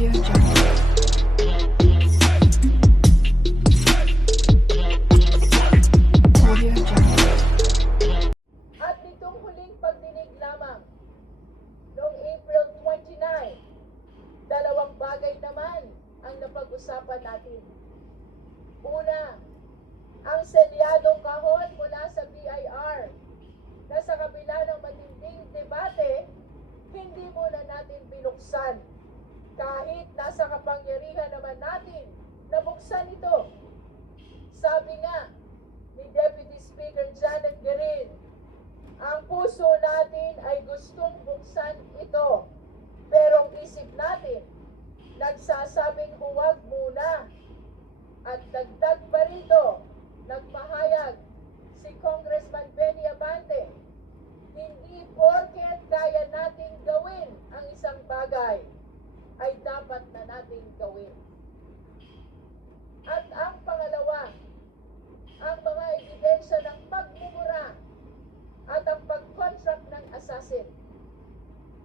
Audio Jungle. Audio Jungle. At nitong huling pagdinig lamang, noong April 29, dalawang bagay naman ang napag-usapan natin. Una, ang selyadong kahon mula sa BIR na sa kabila ng matinding debate, hindi muna natin binuksan kahit nasa kapangyarihan naman natin na buksan ito. Sabi nga ni Deputy Speaker Janet Garin, ang puso natin ay gustong buksan ito, pero ang isip natin nagsasabing huwag muna. At dagdag pa rito, nagpahayag si Congressman Benny Abante, hindi porket kaya nating gawin ang isang bagay, ay dapat na nating gawin. At ang pangalawa, ang mga ebidensya ng pagmumura at ang pag-contract ng assassin.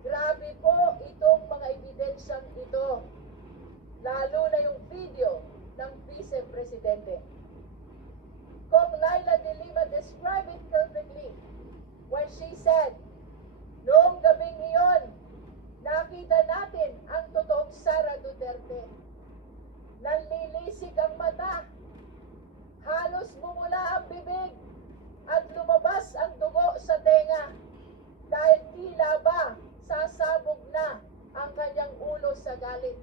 Grabe po itong mga ebidensyang ito, lalo na yung video ng Vice Presidente. Kung Laila de Lima described it perfectly when she said, noong gabing iyon, nakita natin ang totoong Sara Duterte. Nanlilisik ang mata, halos bumula ang bibig, at lumabas ang dugo sa tenga dahil tila ba sasabog na ang kanyang ulo sa galit.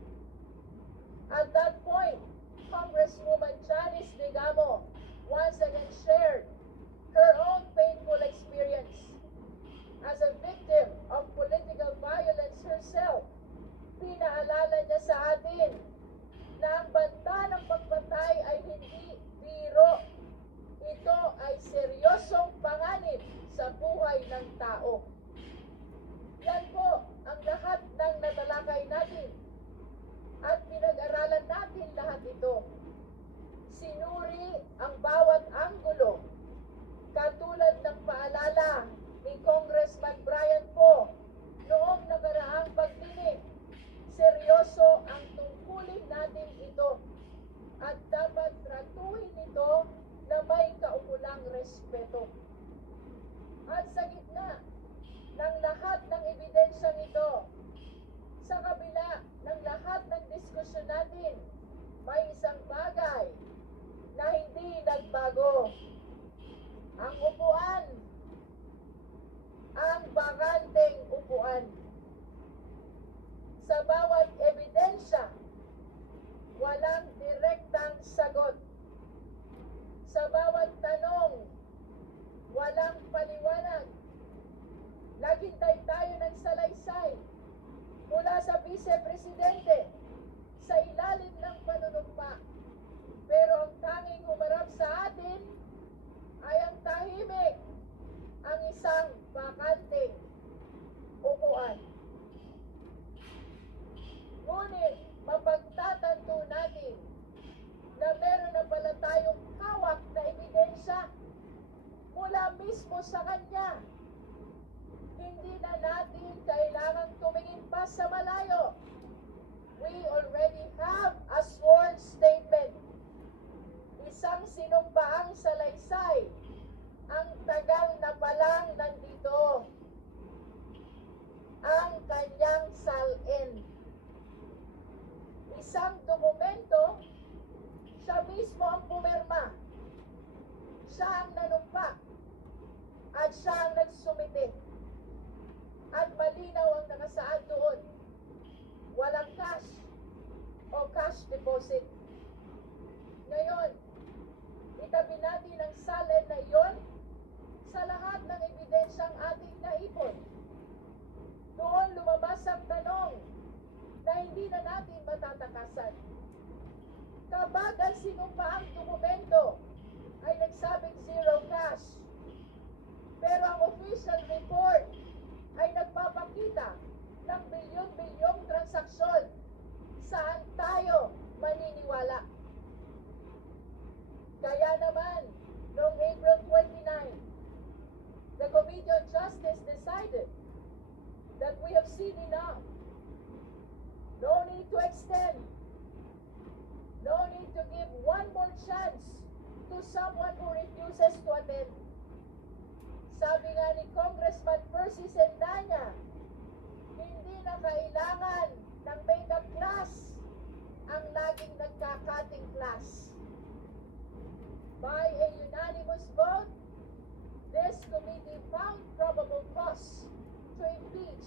At that point, Congresswoman Janice Digamo once again shared her own painful experience. As a victim of political violence herself, pinaalala niya sa atin na ang banta ng pagpatay ay hindi biro. Ito ay seryosong panganib sa buhay ng tao. Yan po ang lahat ng natalakay natin at pinag-aralan natin lahat ito. Sinuri ang bawat anggulo, katulad ng paalala ni Congressman Brian Poe noong nakaraang pagdinig. Seryoso ang tungkulin natin ito at dapat tratuhin ito na may kaukulang respeto. At sa gitna ng lahat ng ebidensyang ito, sa kabila ng lahat ng diskusyon natin, may isang bagay na hindi nagbago. Ang upuan, ang bakanteng upuan. Sa bawat ebidensya, walang direktang sagot. Sa bawat tanong, walang paliwanag. Naghintay tayo ng salaysay mula sa Vice Presidente sa ilalim ng panunumpa. Pero ang tanging humarap sa atin ay ang tahimik, ang isang bakanteng upuan. Ngunit mapagtatanto natin na meron na pala tayong hawak na ebidensya mula mismo sa kanya. Hindi na natin kailangang tumingin pa sa malayo. We already have a sworn statement. Isang sinumpaang salaysay. Ang tagal na palang nandito. Ang kanyang salin. Isang dokumento, siya mismo ang pumirma. Siya ang nanumpa. At siya ang nagsumite. At malinaw ang nakasaad doon. Walang cash o cash deposit. Ngayon, itabi natin ang salin na iyon sa lahat ng ebidensyang ating naipon. Doon lumabas ang tanong na hindi na natin matatakasan. Kapag ang sinumpaang dokumento ay nagsabing zero cash, pero ang official report ay nagpapakita ng bilyon-bilyong transaksyon, saan tayo maniniwala? Kaya naman, noong April 29, the Committee on Justice decided that we have seen enough. No need to extend. No need to give one more chance to someone who refuses to attend. Sabi nga ni Congressman Percy Sendanya, hindi na kailangan ng makeup class ang laging nagkakating class. By a unanimous vote, this committee found probable cause to impeach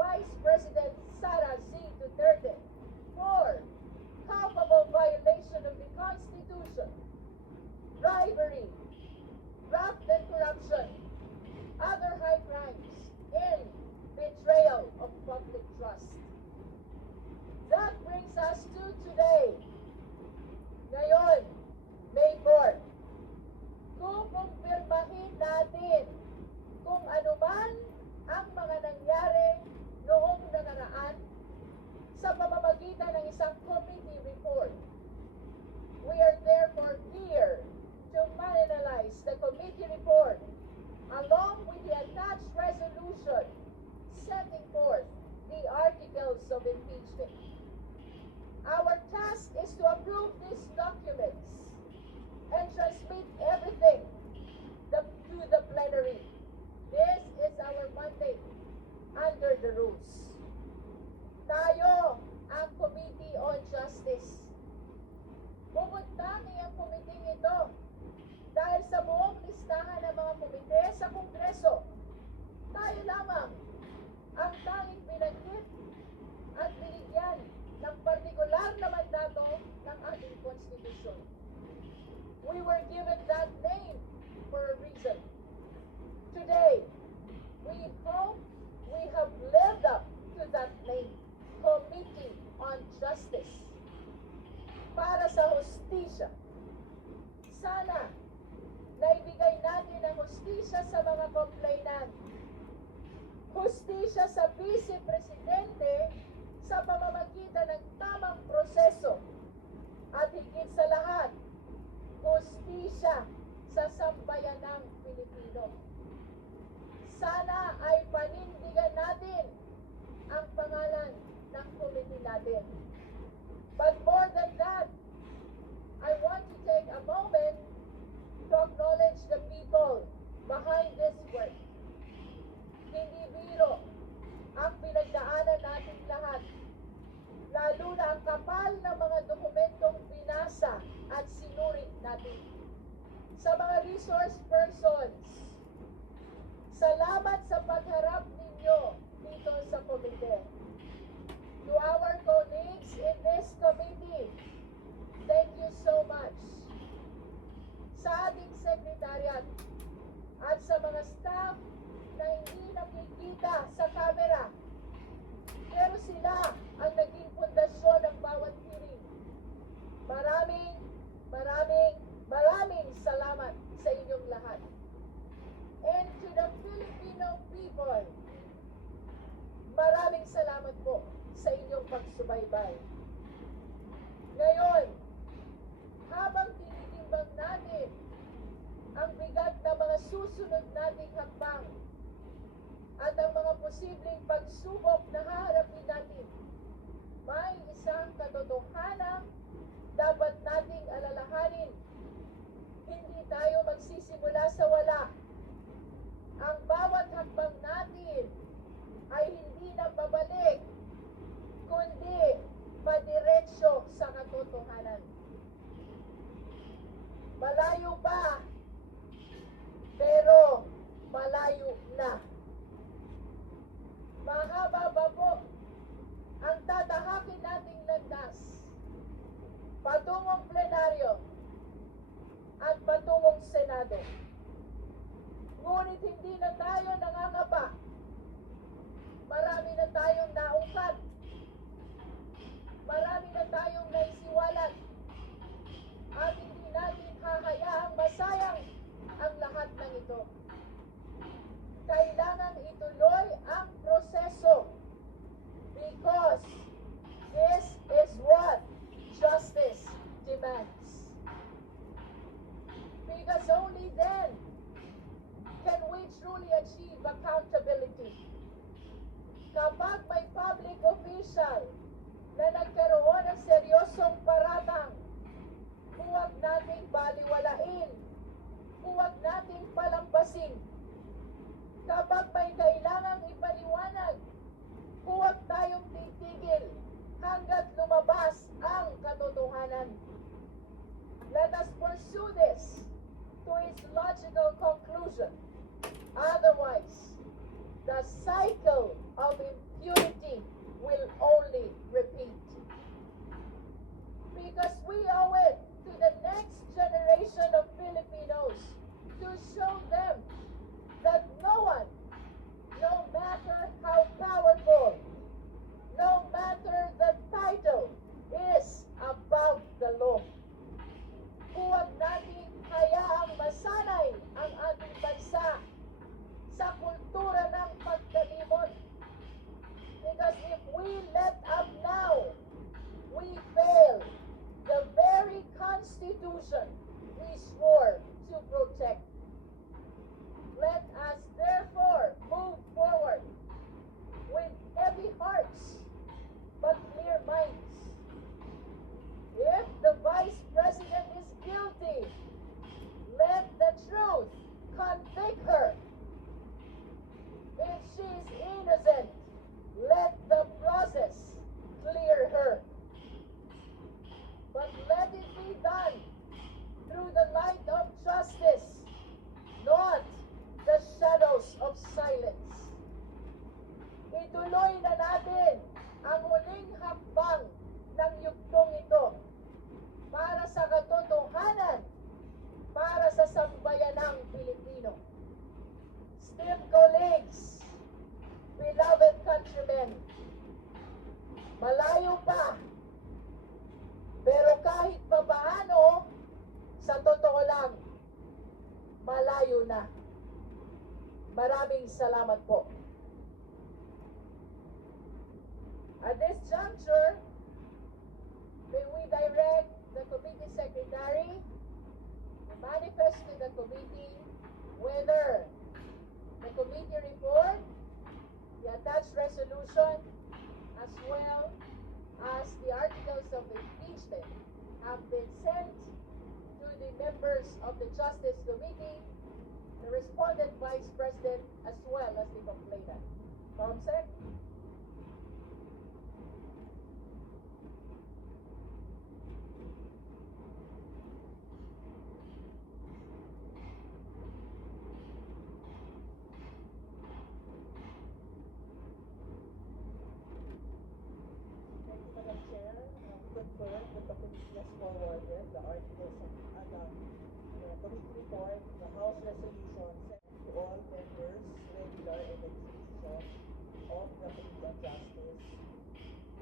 Vice President Sara Z. Duterte for culpable violation of the Constitution, bribery, graft and corruption, other high crimes, and betrayal of public trust. That brings us to today. Ngayon, May 4. Kukumpirmahin natin kung ano man ang mga nangyari noong nakaraan sa pamamagitan ng isang committee report. We are therefore here to finalize the committee report along with the attached resolution setting forth the articles of impeachment. Our task is to approve these documents and transmit everything to the plenary. This is our mandate under the rules. Tayo ang Committee on Justice. Pupuntahan ang committee ito dahil sa buong listahan ng mga komite sa Kongreso, tayo lamang ang tanging binanggit at binigyan ng partikular na mandato ng ating konstitusyon. We were given that name for a reason. Today, we hope we have lived up to that name, Committee on Justice, para sa hustisya. Sana naibigay natin ang hustisya sa mga complainant, hustisya sa Vice Presidente sa pamamagitan ng tamang proseso, at higit sa lahat, hustisya sa sambayanang Pilipino. Sana ay panindigan natin ang pangalan ng committee natin. But more than that, I want to take a moment to acknowledge the people behind this work. Hindi biro ang pinagdaanan natin lahat, lalo na ang kapal ng mga dokumentong binasa at sinurit natin. Sa mga resource persons, salamat sa pagharap ninyo dito sa komite. To our colleagues in this committee, thank you so much. Sa ating secretariat at sa mga staff na hindi nakikita sa camera, pero sila ang naging pundasyon ng bawat hearing. Maraming salamat sa inyong lahat. And to the Filipino people, maraming salamat po sa inyong pagsubaybay. Ngayon, habang tinitimbang natin ang bigat na mga susunod nating hakbang at ang mga posibleng pagsubok na haharapin natin, may isang katotohanan dapat nating alalahanin. Hindi tayo magsisimula sa wala. Ang bawat hakbang natin ay hindi na pabalik, kundi padiretso sa katotohanan. Malayo pa, pero malayo na. Mahaba pa po ang tatahakin nating landas patungong plenaryo at patungong Senado. Ngunit hindi na tayo nangangapa. Marami na tayong naungkat. Marami na tayong naisiwalat. At hindi natin hahayaang masayang ang lahat ng ito. Kailangan ituloy ang proseso because this is what justice demands. Because only then can we truly achieve accountability. Kapag may public official na nagkaroon ng seryosong paratang. Huwag nating baliwalain. Huwag nating palampasin. Kapag may kailangang ipaliwanag, huwag tayong titigil hanggat lumabas ang katotohanan. Let us pursue this to its logical conclusion. Otherwise, the cycle of impunity will only repeat. Because we owe it to the next generation of Filipinos to show them that no one, no matter how powerful, no matter the title, is above the law. Huwag natin hayaang masanay ang ating bansa sa kultura ng pagkalimot. Because if we let up now, we fail the very Constitution we swore to protect. Let us therefore move forward with heavy hearts but clear minds. If the Vice President is guilty, let the truth convict her. If she is innocent, let the process clear her. But let it be done through the light of justice, not the shadows of silence. Ituloy na natin ang huling hakbang ng yugtong ito para sa katotohanan, para sa sambayanang Pilipino. Esteemed colleagues, beloved countrymen, malayo pa, pero kahit papaano, sa totoo lang, malayo na. Maraming salamat po. At this juncture, may we direct the committee secretary to manifest to the committee whether the committee report, the attached resolution, as well as the articles of impeachment have been sent to the members of the Justice Committee, the respondent Vice President, as well as the complainant. Comsec? Madam Chair, confirm that the committee has forwarded the articles of the committee report, the House resolution sent to all members, regular and ex-officials of the Committee on Justice.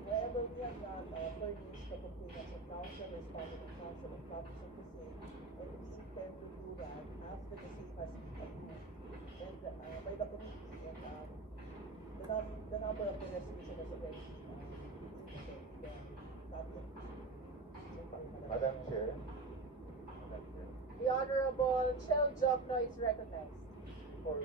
However, we have not furnished the complainants of counsel, respondent of counsel, and copies of the same, and we seek them to do that after the same has been approved and by the committee, and the number of the resolution has already Madam Chair. The Honorable Chel Jokno is recognized. For